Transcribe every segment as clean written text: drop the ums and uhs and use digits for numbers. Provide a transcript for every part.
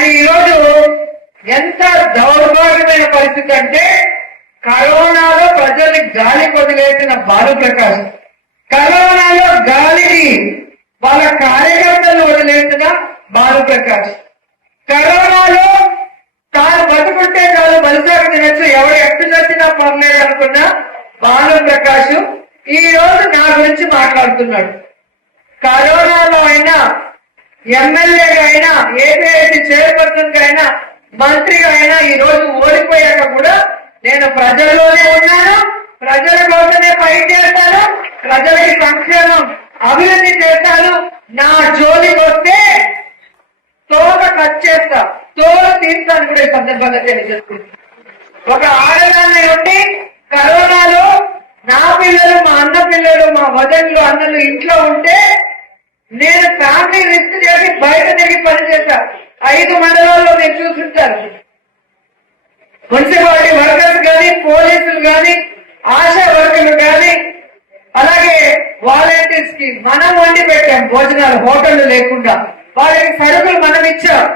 కానీ ఈరోజు ఎంత దౌర్భాగ్యమైన పరిస్థితి అంటే కరోనాలో ప్రజల్ని గాలి వదిలేసిన భానుప్రకాష్, కరోనాలో గాలిని వాళ్ళ కార్యకర్తలు వదిలేసిన భానుప్రకాష్, కరోనాలో తాను బతుకుంటే చాలు బలిసాగు తినచ్చు, ఎవరు ఎప్పుడు చచ్చినా పర్లేదు అనుకున్న భానుప్రకాష్ ఈ రోజు నా గురించి మాట్లాడుతున్నాడు. కరోనాలో అయినా ఎమ్మెల్యేగా అయినా ఏపీఐసీ చైర్పర్సన్ గా అయినా మంత్రిగా అయినా ఈ రోజు ఓడిపోయాక కూడా నేను ప్రజల్లోనే ఉన్నాను, ప్రజల కోసమే ఫైట్ చేస్తాను, ప్రజలకి సంక్షేమం అభివృద్ధి చేస్తాను. నా జోలికి వస్తే తోక కట్ చేస్తా, తోలు తీస్తాను కూడా ఈ సందర్భంగా తెలియజేస్తుంది. ఒక ఆడదాన్ని ఉండి కరోనాలో నా పిల్లలు, మా అన్న పిల్లలు, మా వదళ్ళు అన్నలు ఇంట్లో ఉంటే నేను ఫ్యామిలీ రిస్క్ చేసి బయట తిరిగి పనిచేశా. 5 మండలాల్లో మీరు చూస్తుంటారు. మున్సిపాలిటీ వర్కర్స్ కానీ, పోలీసులు కానీ, ఆశా వర్కర్లు కానీ, అలాగే వాలంటీర్స్ కి మనం వండి పెట్టాం భోజనాలు, హోటళ్లు లేకుండా వాళ్ళకి సరుకులు మనం ఇచ్చాం.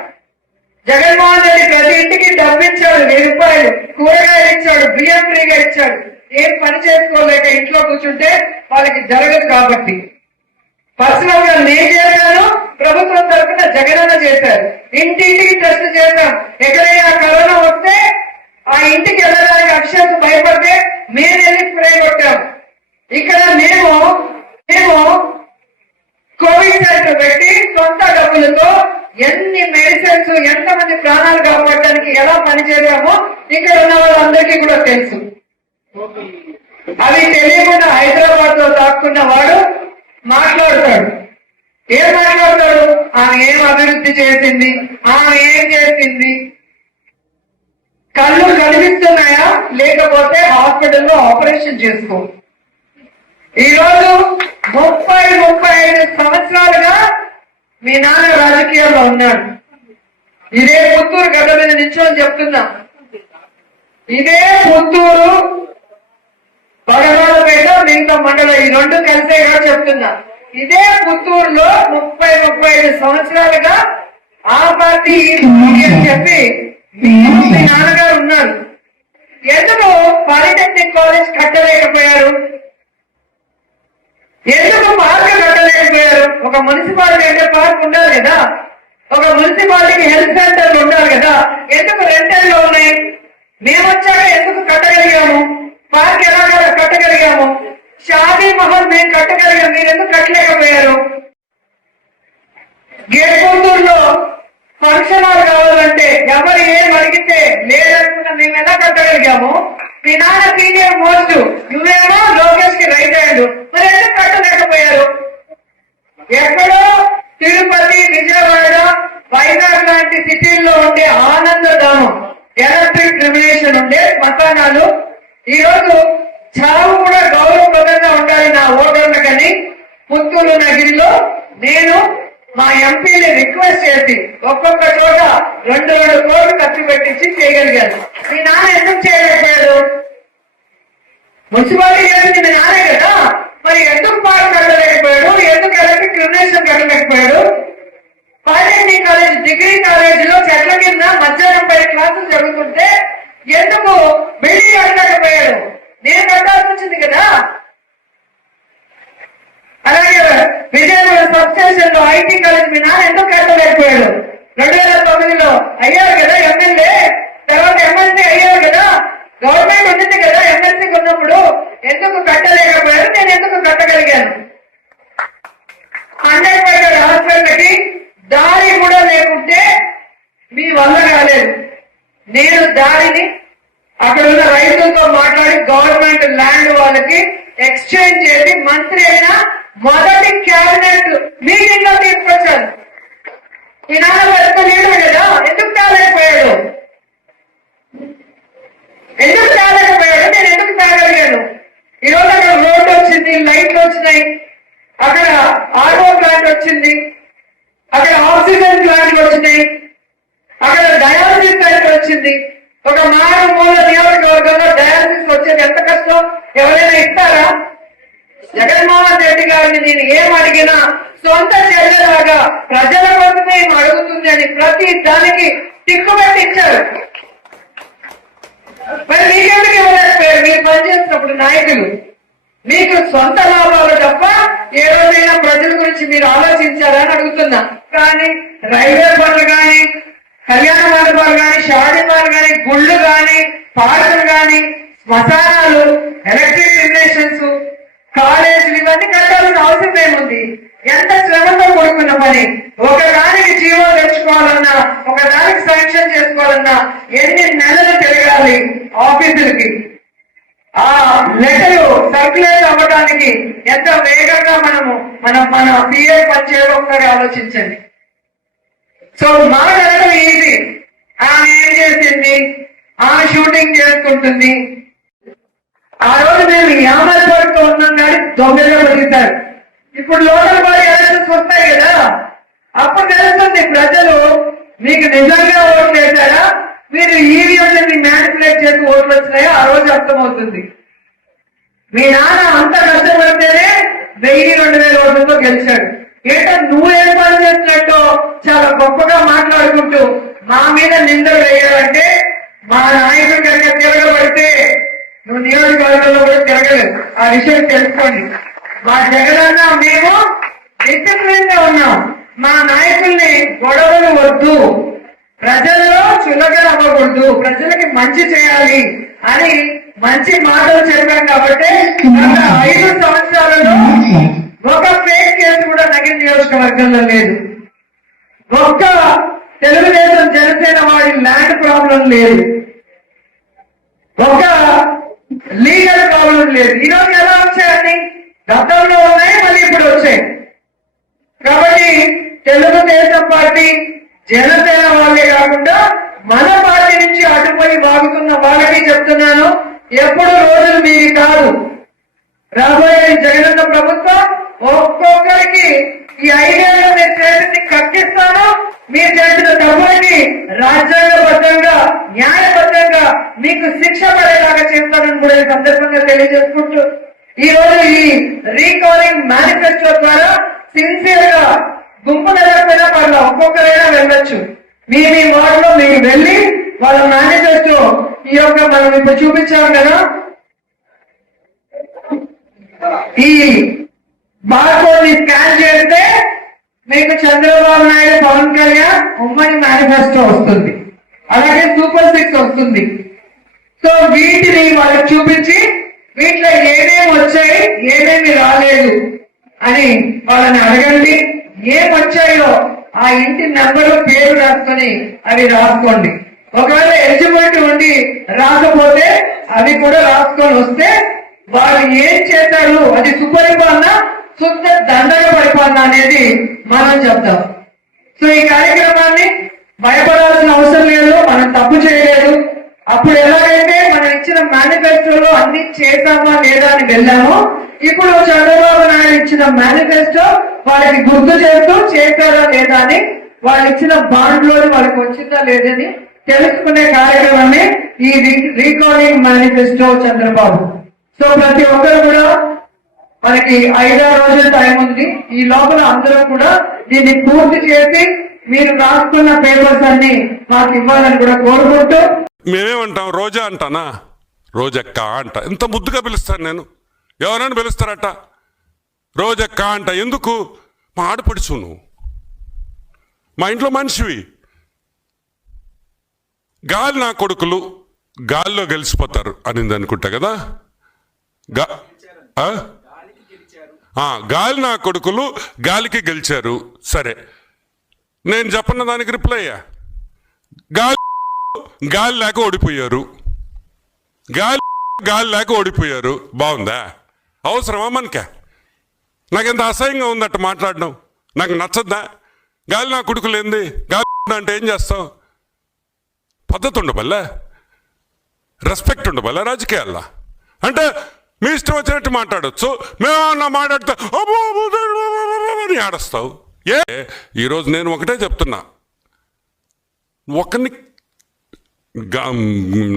జగన్మోహన్ రెడ్డి ప్రతి ఇంటికి డబ్బు ఇచ్చాడు, 1000 రూపాయలు, కూరగాయలు ఇచ్చాడు, బియ్యం ఫ్రీగా ఇచ్చాడు. ఏం పని చేసుకోలేక ఇంట్లో కూర్చుంటే వాళ్ళకి జరగదు కాబట్టి పర్సనల్ గా నేను చేశాను, ప్రభుత్వం తరఫున జగనన్న చేశారు. ఇంటింటికి టెస్ట్ చేశాం. ఎక్కడైనా కరోనా వస్తే ఆ ఇంటికి వెళ్ళడానికి అక్షరాలు భయపడితే మేము వెళ్ళి స్ప్రే కొట్టాం. ఇక్కడ మేము కోవిడ్ సెంటర్ పెట్టి సొంత డబ్బులతో ఎన్ని మెడిసిన్స్, ఎంతమంది ప్రాణాలు కాపాడడానికి ఎలా పనిచేసామో ఇక్కడ ఉన్న వాళ్ళందరికీ కూడా తెలుసు. అవి తెలియకుండా హైదరాబాద్ లో దాక్కున్న వాడు మాట్లాడతాడు. ఏం మాట్లాడతాడు? ఆమె ఏం అభివృద్ధి చేసింది, ఆమె ఏం చేసింది, కళ్ళు కనిపిస్తున్నాయా లేకపోతే హాస్పిటల్లో ఆపరేషన్ చేసుకో. ఈరోజు 30-35 సంవత్సరాలుగా మీ నాన్న రాజకీయాల్లో ఉన్నాడు. ఇదే పుత్తూరు గడ్డ మీద నిల్చొని చెప్తున్నా, ఇదే పుత్తూరు పగడాలపేట మిగతా మండలం ఈ 2 కలిసేగా చెప్తున్నా. ఇదే పుత్తూరులో 30-35 సంవత్సరాలుగా ఆ పార్టీ అని చెప్పి మీ నాన్నగారు ఉన్నారు. ఎందుకు పాలిటెక్నిక్ కాలేజ్ కట్టలేకపోయారు? ఎందుకు పార్క్ కట్టలేకపోయారు? ఒక మున్సిపాలిటీ అంటే పార్క్ ఉండాలి కదా, ఒక మున్సిపాలిటీకి హెల్త్ సెంటర్లు ఉండాలి కదా. ఎందుకు రెంటల్లో ఉన్నాయి? మేము వచ్చాక ఎందుకు కట్టగలిగాము? పార్క్ ఎలాగ కట్టగలిగాము? షాదీ మహల్ మేము కట్టగలిగాం, మీరు ఎందుకు కట్టలేకపోయారు? గేట్కూరులో ఫంక్షన్ హాల్ కావాలంటే ఎవరు ఏం అడిగితే లేదనుకున్నా మేము ఎలా కట్టగలిగాము? మీ నాన్న సీనియర్ మోస్ట్, నువ్వేమో లోకేష్ కి రైట్ హ్యాండ్, మరి ఎందుకు కట్టలేకపోయారు? ఎక్కడో తిరుపతి, విజయవాడ, వైజాగ్ లాంటి సిటీల్లో ఉండే ఆనందధామం, ఎలక్ట్రిక్ రెమ్యునేషన్ ఉండే శ్మశానాలు ఈరోజు చావు కూడా గౌరవప్రదంగా ఉండాలి నా ఓటర్లకని పుత్తూరు నగిరిలో నేను మా ఎంపీని రిక్వెస్ట్ చేసి ఒక్కొక్క చోట 2 కోట్లు ఖర్చు పెట్టించి చేయగలిగాను. మీ నాన్న ఎందుకు చేయలేకపోయాడు? మున్సిపాలిటీ చేసింది మీ నానే కదా, మరి ఎందుకు పార్క్ కట్టలేకపోయాడు? ఎందుకు ఎలక్ట్రిక్ రెమ్యునేషన్ కట్టలేకపోయాడు? పాలిటెక్నిక్ కాలేజ్, డిగ్రీ కాలేజీలో చెట్ల కింద మధ్యాహ్నం 10 క్లాసులు జరుగుతుంటే ఎందుకు బిల్డింగ్ కట్టలేకపోయాడు? నేను కట్టాల్సి వచ్చింది కదా. అలాగే విజయవాడ సబ్ స్టేషన్ లో ఐటీ కాలేజ్ మీ నాన్న ఎందుకు కట్టలేకపోయాడు? 2009లో అయ్యారు కదా ఎమ్మెల్యే, తర్వాత ఎమ్మెల్సీ అయ్యారు కదా, గవర్నమెంట్ ఉంది కదా ఎమ్మెల్సీకి ఉన్నప్పుడు, ఎందుకు కట్టలేకపోయారు? నేను ఎందుకు కట్టగలిగాను? 100% హాస్పిటల్కి దారి కూడా లేకుంటే మీ వల్ల కాలేదు. నేను దారిని అక్కడ ఉన్న రైతులతో మాట్లాడి గవర్నమెంట్ ల్యాండ్ వాళ్ళకి ఎక్స్చేంజ్ చేసి మంత్రి అయిన మొదటి క్యాబినెట్ మీటింగ్ లో తీసుకొచ్చాను. ఈ నాన్న పెద్ద లీడర్ కదా, ఎందుకు తేలేకపోయాడు? ఎందుకు తేలేకపోయాడు? నేను ఎందుకు తేగలిగాను? ఈరోజు అక్కడ రోడ్డు వచ్చింది, లైట్లు వచ్చినాయి, అక్కడ ఆర్ఓ ప్లాంట్ వచ్చింది, అక్కడ ఆక్సిజన్ ప్లాంట్లు వచ్చినాయి, అక్కడ డయాలసిస్ సెంటర్ వచ్చింది. ఒక మారుమూల నియోజకవర్గంలో డయాలసిస్ వచ్చేది ఎంత కష్టం? ఎవరైనా ఇస్తారా? జగన్మోహన్ రెడ్డి గారిని నేను ఏం అడిగినా సొంత చెల్లెలాగా ప్రజల కోసమే ఏం అడుగుతుంది అని ప్రతి దానికి టిక్కుబెట్టి ఇచ్చారు. మరి మీకెందుకు ఇవ్వలేకపోయారు? మీరు పనిచేసినప్పుడు నాయకులు మీకు సొంత లాభాలు తప్ప ఏ రోజైనా ప్రజల గురించి మీరు ఆలోచించారా అని అడుగుతున్నా. కానీ రైల్వే పనులు కానీ, కళ్యాణ మండపాలు కానీ, షాదీమాలు కానీ, గుళ్ళు కానీ, పార్కులు కానీ, శ్మశానాలు, ఎలక్ట్రిక్ జనరేషన్స్, కాలేజీలు ఇవన్నీ కట్టాల్సిన అవసరం ఏముంది? ఎంత శ్రమతో కూడుకున్న పని. ఒకదానికి జీవో తెచ్చుకోవాలన్నా, ఒకదానికి శాంక్షన్ చేసుకోవాలన్నా ఎన్ని నెలలు తిరగాలి ఆఫీసులకి. ఆ లెటరు సర్క్యులేట్ అవ్వడానికి ఎంత వేగంగా మన పిఏ పనిచేయాలో ఒకసారి ఆలోచించండి. సో మాట్లాడడం ఈజీ. ఆమె ఏం చేసింది? ఆమె షూటింగ్ చేసుకుంటుంది. ఆ రోజు మేము యామర్పడుతూ ఉన్నాం కానీ దొంగగా బతికారు. ఇప్పుడు లోకల్ బాడీ ఎలక్షన్స్ వస్తాయి కదా, అప్పుడు తెలుస్తుంది ప్రజలు మీకు నిజంగా ఓట్లు వేశారా, మీరు ఈవీఎంని మ్యానిపులేట్ చేసి ఓట్లు వచ్చినాయో ఆ రోజు అర్థమవుతుంది. మీ నాన్న అంత కష్టపడితేనే 1000-2000 ఓట్లతో గెలిచాడు. ఏంటో నువ్వేం పని చేసినట్టు చాలా గొప్పగా మాట్లాడుకుంటూ మా మీద నిందలు వేయాలంటే, మా నాయకుడు కనుక తిరగబడితే నువ్వు నియోజకవర్గంలో కూడా తిరగలేదు. ఆ విషయం తెలుసుకోండి. మా జగనన్న మేము డిసిప్లిన్ గా ఉన్నాం. మా నాయకుల్ని గొడవలు వద్దు, ప్రజల్లో చులకన అవ్వకూడదు, ప్రజలకి మంచి చేయాలి అని మంచి మాటలు చెప్పాం కాబట్టి 5 సంవత్సరాలలో ఒక ఫేక్ కేసు కూడా నగిరి నియోజకవర్గంలో లేదు. ఒక్క తెలుగుదేశం జనసేన వాడి ల్యాండ్ ప్రాబ్లం లేదు, ఒక లీగల్ ప్రాబ్లం లేదు. ఈరోజు ఎలా వచ్చాయండి? గతంలో ఉన్నాయి, మళ్ళీ ఇప్పుడు వచ్చాయి. కాబట్టి తెలుగుదేశం పార్టీ, జనసేన వాళ్ళే కాకుండా మన పార్టీ నుంచి అటుపడి బాగుతున్న వాళ్ళకి చెప్తున్నాను, ఎప్పుడు రోజులు మీది కాదు. రాబోయే జగనన్న ప్రభుత్వం ఒక్కొక్కరికి ఈ 5 ఏళ్ళు మీరు చేసింది కక్కిస్తాను, మీరు చేసిన తప్పులకి రాజ్యాంగబద్ధంగా, న్యాయబద్ధంగా మీకు శిక్ష పడేలాగా చేస్తానని కూడా ఈ సందర్భంగా తెలియజేసుకుంటూ, ఈ రోజు ఈ రీకాలింగ్ మేనిఫెస్టో ద్వారా సిన్సియర్ గా గుంపులు ఎవరికైనా పర్లా ఒక్కొక్కరైనా వెళ్ళొచ్చు. మీ వార్డులో మీరు వెళ్ళి వాళ్ళ మేనిఫెస్టో ఈ యొక్క మనం ఇప్పుడు చూపించాం కదా, ఈ బార్కోడ్ ని స్కాన్ చేస్తే మీకు చంద్రబాబు నాయుడు, పవన్ కళ్యాణ్ ఉమ్మడి మేనిఫెస్టో వస్తుంది, అలాగే సూపర్ 6 వస్తుంది. సో వీటిని వాళ్ళకి చూపించి వీటిలో ఏమేమి వచ్చాయి, ఏమేమి రాలేదు అని వాళ్ళని అడగండి. ఏం వచ్చాయో ఆ ఇంటి నెంబరు, పేరు రాసుకొని అవి రాసుకోండి. ఒకవేళ ఎలిజిబిలిటీ ఉండి రాకపోతే అవి కూడా రాసుకొని వస్తే వాళ్ళు ఏం చేశారు, అది సుపరిపాలన, శుద్ధ దండగ పరిపాలన అనేది మనం చెప్తాం. సో ఈ కార్యక్రమాన్ని భయపడాల్సిన అవసరం లేదు, మనం తప్పు చేయలేదు. అప్పుడు ఎలాగైతే మనం ఇచ్చిన మేనిఫెస్టోలో అన్ని చేశామా లేదా అని వెళ్ళామో, ఇప్పుడు చంద్రబాబు నాయుడు ఇచ్చిన మేనిఫెస్టో వాళ్ళకి గుర్తు చేస్తూ చేశారా లేదా అని, వాళ్ళు ఇచ్చిన బాండ్లోని వాళ్ళకి వచ్చిందా లేదని తెలుసుకునే కార్యక్రమమే ఈ రీకాలింగ్ మేనిఫెస్టో చంద్రబాబు. సో ప్రతి ఒక్కరు కూడా మనకి 5-6 రోజుల టైం ఉంది. ఈ లోపల అందరూ కూడా దీన్ని పూర్తి చేసి మీరు రాసుకున్న పేపర్స్ అన్ని మాకు ఇవ్వాలని కూడా కోరుకుంటూ, మేమేమంటాం, రోజా అంటానా, రోజక్క అంట. ఎంత ముద్దుగా పిలుస్తాను నేను, ఎవరైనా పిలుస్తారట రోజక్క అంట. ఎందుకు? మా ఆడపడుచు నువ్వు, మా ఇంట్లో మనిషివి. గాలి నా కొడుకులు గాల్లో గెలిచిపోతారు అనింది అనుకుంటా కదా. గాలి నా కొడుకులు గాలికి గెలిచారు. సరే, నేను చెప్పన్న దానికి రిప్లై అయ్యా, గాలి లేక ఓడిపోయారు, గాలి లేక ఓడిపోయారు. బాగుందా? అవసరమా మనకే? నాకెంత అసహ్యంగా ఉందట మాట్లాడడం, నాకు నచ్చద్దా? గాలి నా కొడుకులు ఏంది? గాలి అంటే ఏం చేస్తావు? పద్ధతి ఉండబల్లా, రెస్పెక్ట్ ఉండబల్లా రాజకీయాల్లో. అంటే మీ ఇష్టం వచ్చినట్టు మాట్లాడచ్చు, మేమన్నా మాట్లాడితే అని ఆడస్తావు. ఈరోజు నేను ఒకటే చెప్తున్నా, ఒకరిని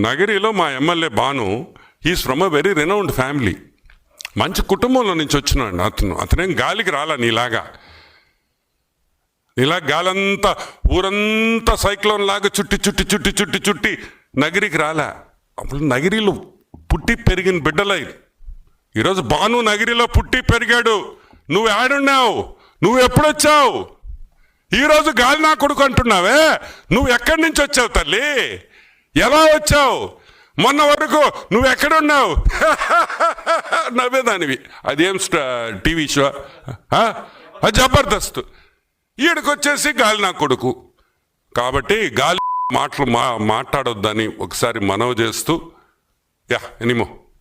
నగరిలో మా MLA Bhanu, is from a very renowned family, మంచి కుటుంబంలో నుంచి వచ్చినాడు అతను. అతనేం గాలికి రాలా నీలాగా. ఇలా గాలంతా ఊరంతా సైక్లోన్ లాగా చుట్టి నగిరికి రాలే. అప్పుడు నగిరిలో పుట్టి పెరిగిన బిడ్డలై. ఈరోజు భాను నగిరిలో పుట్టి పెరిగాడు. నువ్వు ఆడున్నావు, నువ్వు ఎప్పుడొచ్చావు? ఈరోజు గాలి నా కొడుకు అంటున్నావే, నువ్వు ఎక్కడి నుంచి వచ్చావు తల్లి? ఎలా వచ్చావు? మొన్న వరకు నువ్వు ఎక్కడున్నావు? నవ్వేదానివి. అదేం టీవీ షో, అది జబర్దస్త్. ఈడకొచ్చేసి గాలి నా కొడుకు. కాబట్టి గాలి మాటలు మాట్లాడొద్దని ఒకసారి మనవి చేస్తూ, ఎనీమో